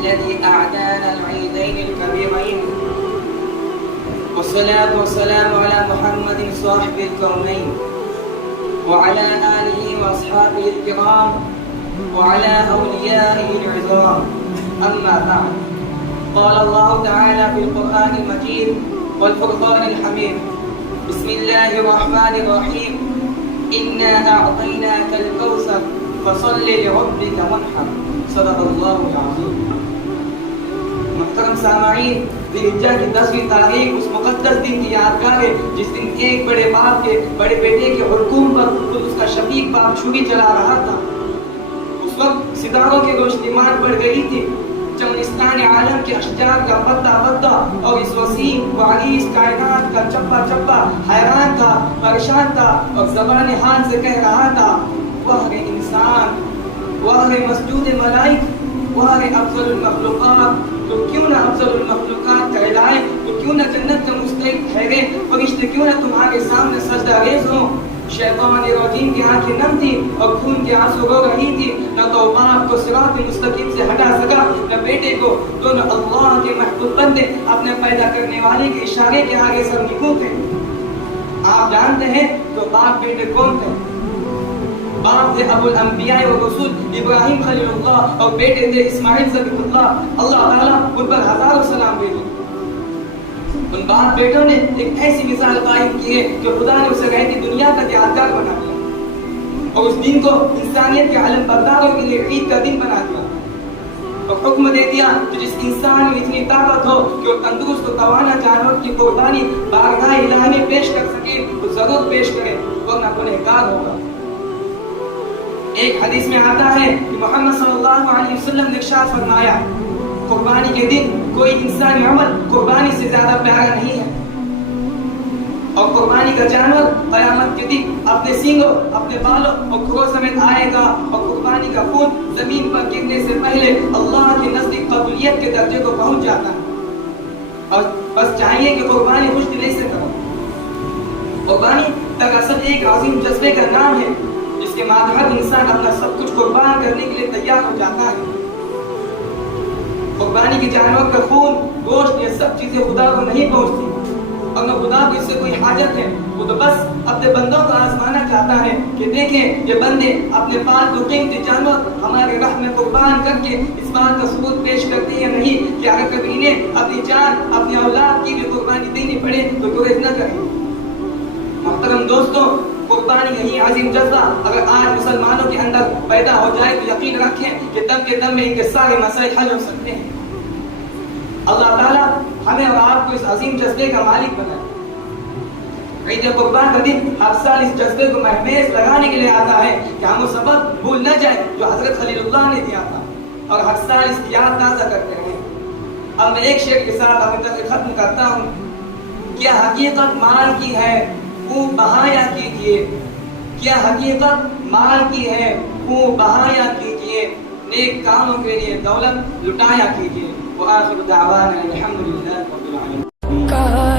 الذي أعدانا العيدين الكبيرين، والصلاة والسلام على محمد صاحب الكونين وعلى آله وأصحابه الكرام وعلى أوليائه العظام. أما بعد، قال الله تعالى في القرآن المجيد والفرقان الحميد: بسم الله الرحمن الرحيم، إنا أعطيناك الكوثر فصل لربك وانحر. صدق اللہ العظیم. محترم سامعین، ذی الحجہ کی 10ویں تاریخ اس مقدس دن کی یادگار ہے جس دن ایک بڑے باپ کے بڑے بیٹے کے حکم پر خود اس کا شفیق باپ چھری چلا رہا تھا. اس وقت ستاروں کی روشنیمان بڑھ گئی تھی، چمنستان عالم کے اشجار کا پتا پتا اور اس وسیع و عریض کائنات کا چپا چپا حیران تھا، پریشان تھا اور زبان حال سے کہہ رہا تھا: وہ انسان، وہ مسجود ملائک، وہ افضل المخلوقات، تو کیوں نہ افضل المخلوقات کہلائے، تو کیوں نہ جنت کا مستحق ٹھہرے، فرشتے کیوں نہ تمہارے سامنے سجدہ ریز ہوں. شیطان رجیم کی آنکھیں نم تھی اور خون کے آنسو رو رہی تھی. نہ تو باپ کو صراط مستقیم سے ہٹا سکا، نہ بیٹے کو. دونوں اللہ کے محبوب بندے اپنے پیدا کرنے والے کے اشارے کے آگے سر نکو تھے. آپ جانتے ہیں تو باپ بیٹے کون تھے؟ باپ تھے ابو الانبیاء و رسول ابراہیم خلیل اللہ اور بیٹے تھے اسماعیل ذبیح اللہ. اللہ تعالیٰ ان پر ہزاروں سلام بھیجے. ان باپ بیٹوں نے ایک ایسی مثال قائم کی ہے کہ خدا نے اسے رہتی دنیا کا یادگار بنا دیا اور اس دن کو انسانیت کے علم برداروں کے لیے عید کا دن بنا دیا اور حکم دے دیا کہ جس انسان میں اتنی طاقت ہو کہ وہ تندرست و توانا جانور کی قربانی بارگاہ الہی میں پیش کر سکے تو ضرور پیش کرے، ورنہ گنہگار ہوگا. ایک حدیث میں آتا ہے کہ محمد صلی اللہ علیہ وسلم نے ارشاد فرمایا: قربانی کے دن کوئی انسانی عمل قربانی سے زیادہ پیارا نہیں ہے، اور قربانی کا جانور قیامت کے دن اپنے سینگوں، اپنے بالوں اور کھروں سمیت آئے گا اور قربانی کا خون زمین پر گرنے سے پہلے اللہ کے نزدیک قبولیت کے درجے کو پہنچ جاتا ہے. اور بس چاہیے کہ قربانی خوش دلی سے کرو. قربانی دراصل ایک عظیم جذبے کا نام ہے جس کے بعد ہر انسان اپنا سب کچھ قربان کرنے کے لیے تیار ہو جاتا ہے. قربانی کے جانور کا خون، گوشت، یہ سب چیزیں خدا کو نہیں پہنچتی، اور نہ خدا کو اس سے کوئی حاجت ہے. وہ تو بس اپنے بندوں کو آزمانا چاہتا ہے کہ دیکھیں یہ بندے اپنے پالتو قیمتی جانور ہمارے راہ میں قربان کر کے اس بات کا ثبوت پیش کرتے ہیں نہیں کہ اگر کبھی انہیں اپنی جان، اپنی اولاد کی بھی قربانی دینی پڑے تو گریز نہ کریں. محترم دوستوں، قربانی یہی عظیم جذبہ اگر آج مسلمانوں کے اندر پیدا ہو جائے تو یقین رکھیں کہ دم کے دم میں ان کے سارے مسائل حل ہو سکتے ہیں. اللہ تعالیٰ ہمیں اور آپ کو اس عظیم جذبے کا مالک بنائے. عید قربان کا دن ہر سال اس جذبے کو مہمیز لگانے کے لیے آتا ہے کہ ہم وہ سبق بھول نہ جائیں جو حضرت خلیل اللہ نے دیا تھا، اور ہر سال اس کی یاد تازہ کرتے رہیں. اب میں ایک شعر کے ساتھ اپنی تقریر ختم کرتا ہوں. کیا حقیقت مال کی ہے خوب بہایا کیجیے، کیا حقیقت مال کی ہے خوب بہایا کیجیے، نیک کاموں کے لیے دولت لٹایا کیجیے. وآخر دعوانا الحمدللہ رب العالمین.